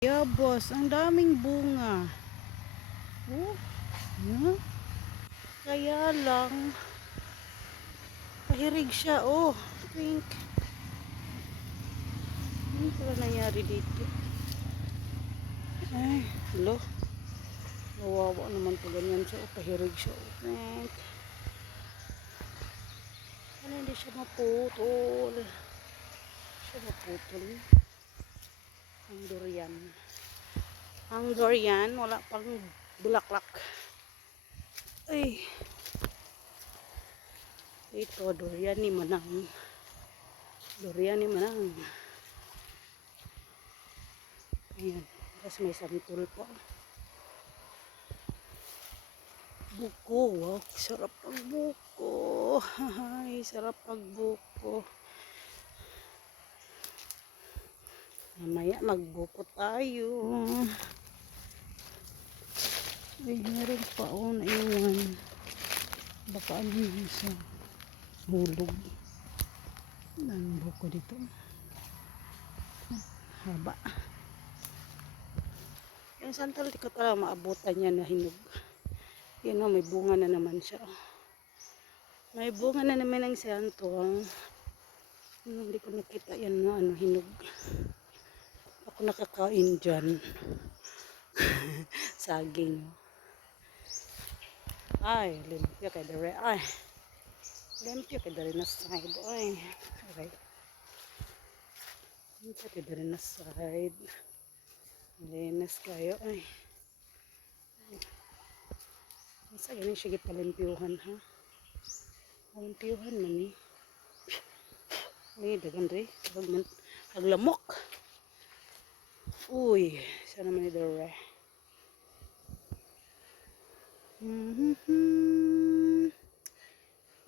Yabos, ang daming bunga. Oh, yeah. Kaya lang, pahirig siya. Oh, pink. Ano pala nangyari dito? Ay, hello. Nawawa naman po ganyan siya. Oh, pahirig siya. Oh, pink. Ano, hindi siya maputol. Siya maputol. Ang durian. Ang durian, wala pang bulaklak. Ay. Ito, durian ni Manang. Durian ni Manang. Ayan. Tapos may santol pa. Buko. Wow, sarap ang buko. Ay, sarap ang buko. Mamaya magbuko tayo. Ay, meron pa o naiwan. Baka ano yun sa hulog. Ang buko dito. Haba. Yung santol, di ko talaga maabutan niya na hinog. Yan o, may bunga na naman siya. May bunga na naman ang santol. Hindi ko nakita yan na ano, hinog. Ako nakakain dyan. Saging. Ay, limpyo kay dere. Ay, limpyo kay dere na side. Ay, okay. Limpyo kay dere na side. Linis kayo. Ay. Masa ganun siya palimpyuhan ha. Palimpyuhan man eh. Ay, dagan re. Haglamok. Uy, sana man ni dere.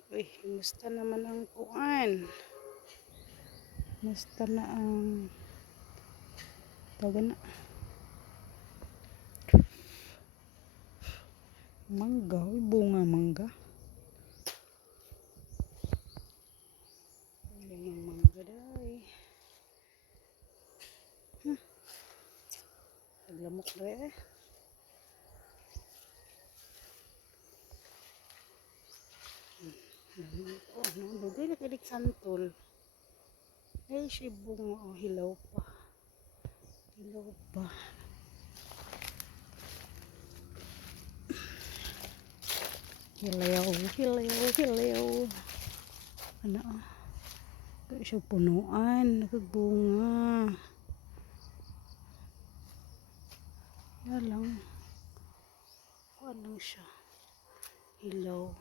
Uy, musta naman ang kuan? Musta na ang tawagan na? Mangga, uy, bunga mangga. Ayan ang mangga dahi. Naglamok re. Oh, no, lugay na kilik santol. Ay, siya bunga. Oh, hilaw pa. Hilaw pa. Hilaw, hilaw, hilaw. Ano? Kaya siya punuan. Nakagbunga. Yan lang. Kuan lang siya. Hilaw.